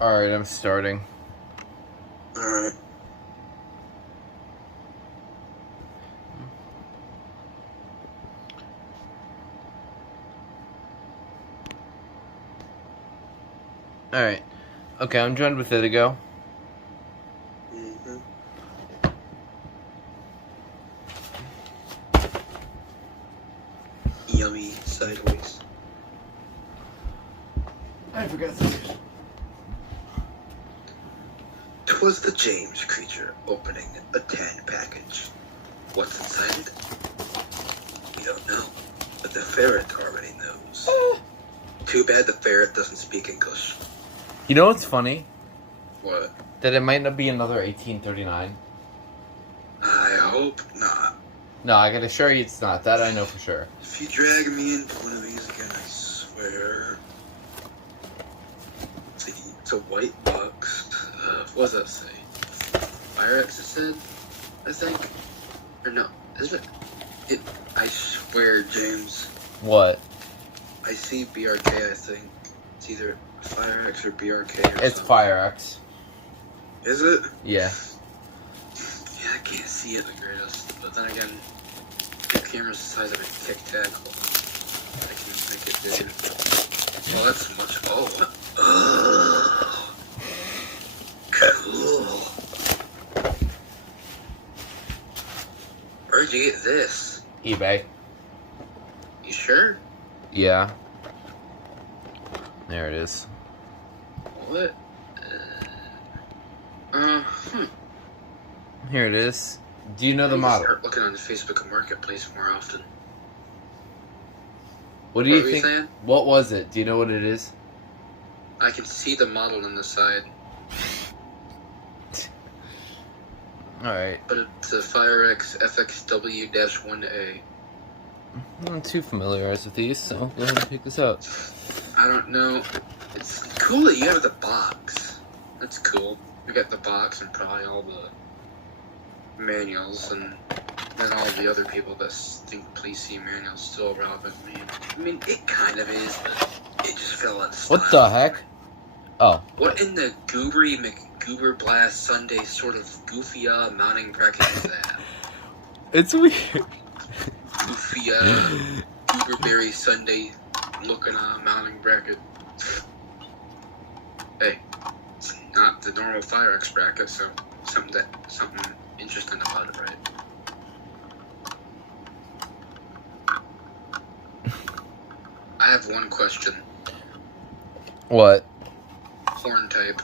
Alright, I'm starting. Alright. Alright. Okay, I'm joined with Itigo. Mm-hmm. Yummy sideways. I forgot something. 'Twas the James creature opening a tan package. What's inside it? We don't know, but the ferret already knows. Too bad the ferret doesn't speak English. You know what's funny? What? That it might not be another 1839. I hope not. No, I can assure you it's not. That I know for sure. If you drag me into one of these again, I swear. It's a white box. What does that say? FireX it said? I think? Or no, is it? I swear, James. What? I see BRK, I think. It's either FireX or BRK or It's something. FireX. Is it? Yeah. Yeah, I can't see it the greatest. But then again, the camera's the size of a Tic Tac. I can make it bigger. Well, that's much. Oh, what? Oh, cool. Where'd you get this? eBay. You sure? Yeah. There it is. What? Here it is. Do you know the I need to model? start looking on the Facebook Marketplace more often. What do you What were you think? saying? What was it? Do you know what it is? I can see the model on the side, Alright. but it's a FireX FXW-1A. I'm not too familiarized with these, so go ahead and pick this out. I don't know. It's cool that you have the box. That's cool. We got the box and probably all the manuals, and then all the other people that think Please See manuals still relevant. I mean, it kind of is, but it just fell out of style. What the heck? Oh. What in the goobery McGoober Blast Sunday sort of goofy mounting bracket is that? It's weird. Goofy Gooberberry Sunday looking mounting bracket. Hey, it's not the normal FireX bracket, so something interesting about it, right? I have one question. What? Horn type.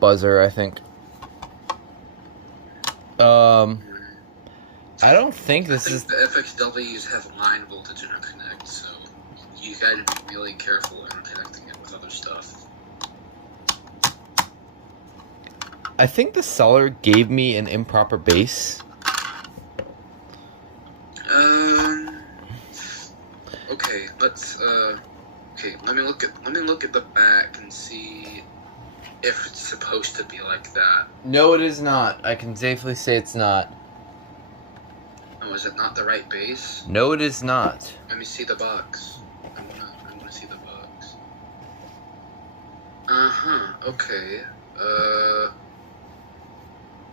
Buzzer, I think. I don't think this is... The FXWs have line voltage interconnect, so you gotta be really careful interconnecting it with other stuff. I think the seller gave me an improper base. Okay, let's okay, let me look at the back and see if it's supposed to be like that. No, it is not. I can safely say it's not. Oh, is it not the right base? No, it is not. Let me see the box. I wanna see the box. Okay.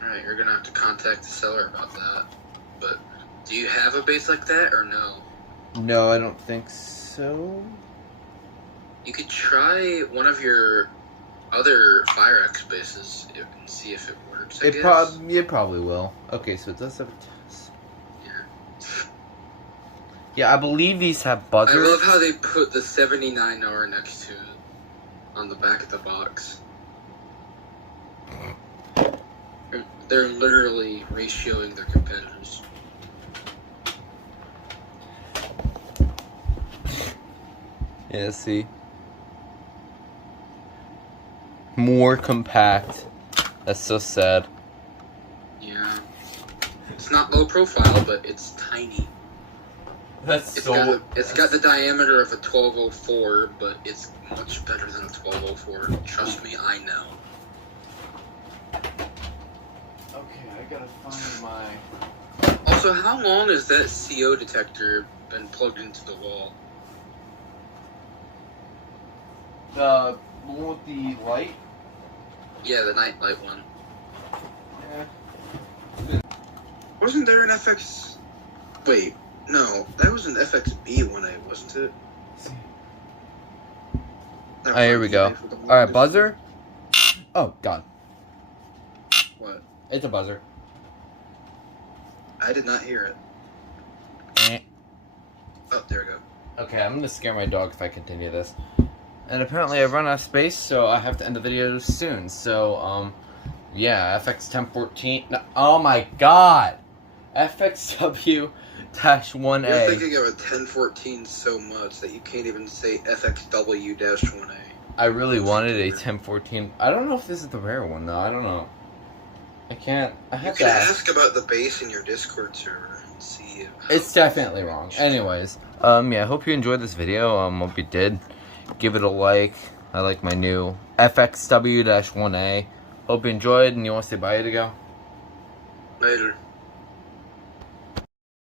Alright, you're gonna have to contact the seller about that. But do you have a base like that or no? No, I don't think so. You could try one of your other FireX bases and see if it works. I guess. It probably will. Okay, so it does have a test. Yeah. Yeah, I believe these have buzzers. I love how they put the 79R next to it on the back of the box. They're literally ratioing their competitors. Yeah, see. More compact. That's so sad. Yeah. It's not low profile, but it's tiny. That's It's got the diameter of a 1204, but it's much better than a 1204. Trust me, I know. Okay, I gotta find my... Also, how long has that CO detector been plugged into the wall? one with the light? Yeah, the nightlight one. Yeah. Wasn't there an FX? Wait, no, that was an FXB-1A, wasn't it? Oh, here we go. Alright, buzzer. Oh, God. What? It's a buzzer. I did not hear it. Eh. Oh, there we go. Okay, I'm gonna scare my dog if I continue this. And apparently I've run out of space, so I have to end the video soon. So, yeah, FX1014. No, oh my God! FXW-1A. You're thinking of a 1014 so much that you can't even say FXW-1A. I really wanted a 1014. I don't know if this is the rare one, though. I don't know. I can't. I You have can to ask about the base in your Discord server and see. It's definitely wrong. Anyways, yeah, I hope you enjoyed this video. Hope you did. Give it a like. I like my new FXW-1A. Hope you enjoyed, and you want to say bye to go? Later.